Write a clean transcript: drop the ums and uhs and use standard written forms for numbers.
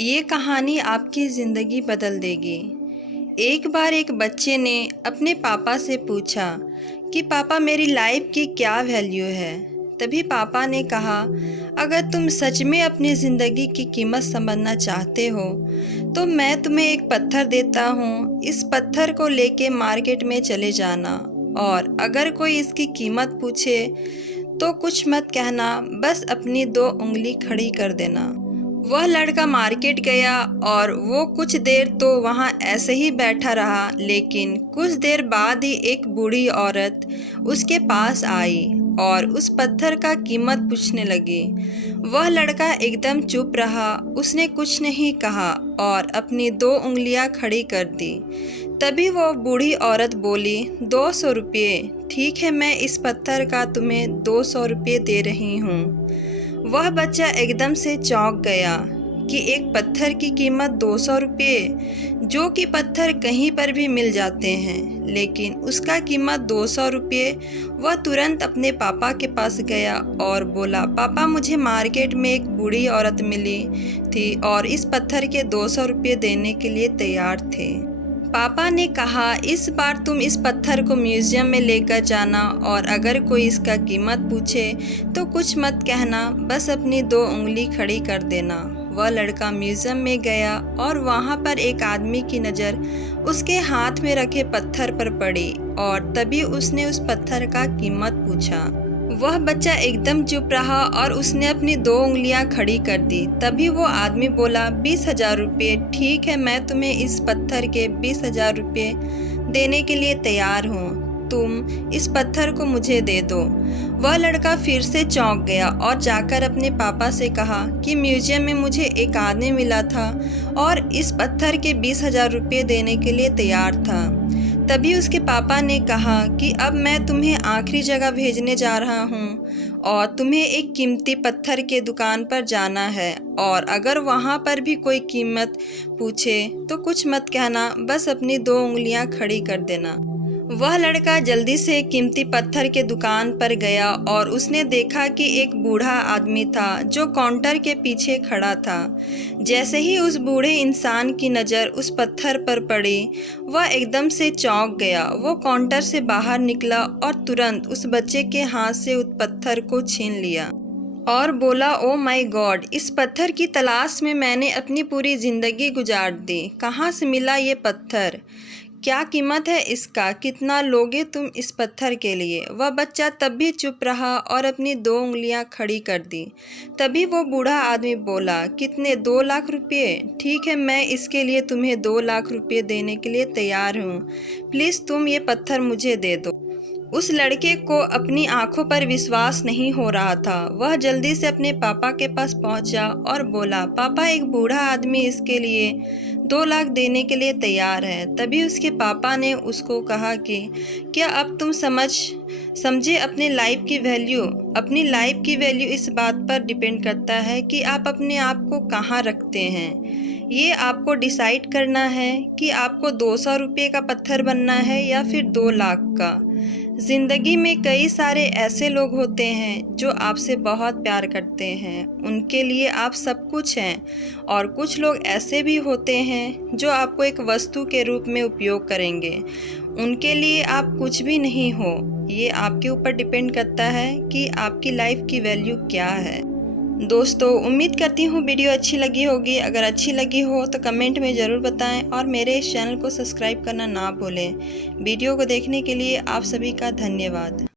ये कहानी आपकी ज़िंदगी बदल देगी। एक बार एक बच्चे ने अपने पापा से पूछा कि पापा मेरी लाइफ की क्या वैल्यू है। तभी पापा ने कहा, अगर तुम सच में अपनी ज़िंदगी की कीमत समझना चाहते हो तो मैं तुम्हें एक पत्थर देता हूँ। इस पत्थर को लेके मार्केट में चले जाना और अगर कोई इसकी कीमत पूछे तो कुछ मत कहना, बस अपनी 2 उंगली खड़ी कर देना। वह लड़का मार्केट गया और वो कुछ देर तो वहाँ ऐसे ही बैठा रहा, लेकिन कुछ देर बाद ही एक बूढ़ी औरत उसके पास आई और उस पत्थर का कीमत पूछने लगी। वह लड़का एकदम चुप रहा, उसने कुछ नहीं कहा और अपनी 2 उंगलियां खड़ी कर दी। तभी वो बूढ़ी औरत बोली, 200 रुपये। ठीक है, मैं इस पत्थर का तुम्हें 200 रुपये दे रही हूँ। वह बच्चा एकदम से चौंक गया कि एक पत्थर की कीमत 200 रुपये, जो कि पत्थर कहीं पर भी मिल जाते हैं, लेकिन उसका कीमत 200 रुपये। वह तुरंत अपने पापा के पास गया और बोला, पापा मुझे मार्केट में एक बूढ़ी औरत मिली थी और इस पत्थर के 200 रुपये देने के लिए तैयार थे। पापा ने कहा, इस बार तुम इस पत्थर को म्यूज़ियम में लेकर जाना और अगर कोई इसका कीमत पूछे तो कुछ मत कहना, बस अपनी 2 उंगली खड़ी कर देना। वह लड़का म्यूज़ियम में गया और वहाँ पर एक आदमी की नज़र उसके हाथ में रखे पत्थर पर पड़ी और तभी उसने उस पत्थर का कीमत पूछा। वह बच्चा एकदम चुप रहा और उसने अपनी 2 उंगलियां खड़ी कर दी। तभी वो आदमी बोला, 20,000 रुपये। ठीक है, मैं तुम्हें इस पत्थर के 20,000 रुपये देने के लिए तैयार हूँ, तुम इस पत्थर को मुझे दे दो। वह लड़का फिर से चौंक गया और जाकर अपने पापा से कहा कि म्यूजियम में मुझे एक आदमी मिला था और इस पत्थर के 20,000 रुपये देने के लिए तैयार था। तभी उसके पापा ने कहा कि अब मैं तुम्हें आखिरी जगह भेजने जा रहा हूँ और तुम्हें एक कीमती पत्थर के दुकान पर जाना है और अगर वहाँ पर भी कोई कीमत पूछे तो कुछ मत कहना, बस अपनी 2 उंगलियाँ खड़ी कर देना। वह लड़का जल्दी से कीमती पत्थर के दुकान पर गया और उसने देखा कि एक बूढ़ा आदमी था जो काउंटर के पीछे खड़ा था। जैसे ही उस बूढ़े इंसान की नज़र उस पत्थर पर पड़ी, वह एकदम से चौंक गया। वो काउंटर से बाहर निकला और तुरंत उस बच्चे के हाथ से उस पत्थर को छीन लिया और बोला, ओ माय गॉड, इस पत्थर की तलाश में मैंने अपनी पूरी ज़िंदगी गुजार दी। कहाँ से मिला ये पत्थर? क्या कीमत है इसका? कितना लोगे तुम इस पत्थर के लिए? वह बच्चा तब भी चुप रहा और अपनी 2 उंगलियां खड़ी कर दी। तभी वो बूढ़ा आदमी बोला, कितने? 2 लाख रुपये। ठीक है, मैं इसके लिए तुम्हें 2 लाख रुपये देने के लिए तैयार हूँ, प्लीज़ तुम ये पत्थर मुझे दे दो। उस लड़के को अपनी आंखों पर विश्वास नहीं हो रहा था। वह जल्दी से अपने पापा के पास पहुंचा और बोला, पापा एक बूढ़ा आदमी इसके लिए 2 लाख देने के लिए तैयार है। तभी उसके पापा ने उसको कहा कि क्या अब तुम समझे अपने लाइफ की वैल्यू? अपनी लाइफ की वैल्यू इस बात पर डिपेंड करता है कि आप अपने आप को कहाँ रखते हैं। ये आपको डिसाइड करना है कि आपको 200 रुपये का पत्थर बनना है या फिर 2 लाख का। ज़िंदगी में कई सारे ऐसे लोग होते हैं जो आपसे बहुत प्यार करते हैं, उनके लिए आप सब कुछ हैं, और कुछ लोग ऐसे भी होते हैं जो आपको एक वस्तु के रूप में उपयोग करेंगे, उनके लिए आप कुछ भी नहीं हो। ये आपके ऊपर डिपेंड करता है कि आपकी लाइफ की वैल्यू क्या है। दोस्तों, उम्मीद करती हूँ वीडियो अच्छी लगी होगी। अगर अच्छी लगी हो तो कमेंट में ज़रूर बताएं और मेरे इस चैनल को सब्सक्राइब करना ना भूलें। वीडियो को देखने के लिए आप सभी का धन्यवाद।